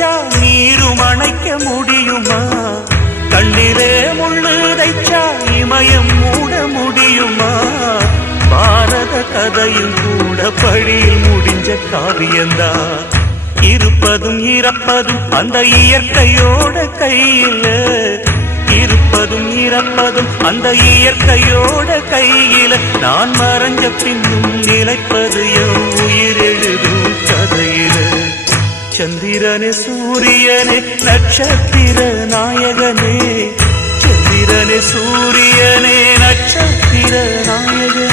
வச்சா நீரும் அணைக்க முடியுமா? கண்ணிலே முள்ளு தைச்சா இமயம் மூட முடியுமா? பாரத கதையும் கூட பழியில் முடிஞ்ச காவியந்தான். இருப்பதும் இறப்பதும் அந்த இயற்கையோட கையில, இருப்பதும் இறப்பதும் அந்த இயற்கையோட கையில. நான் மறைஞ்ச பின்னும் நிலைப்பது என் உயிர் எழுதும் கதையில. சந்திரனே சூரியனே நட்சத்திர நாயகனே, சந்திரனே சூரியனே நட்சத்திர நாயகனே.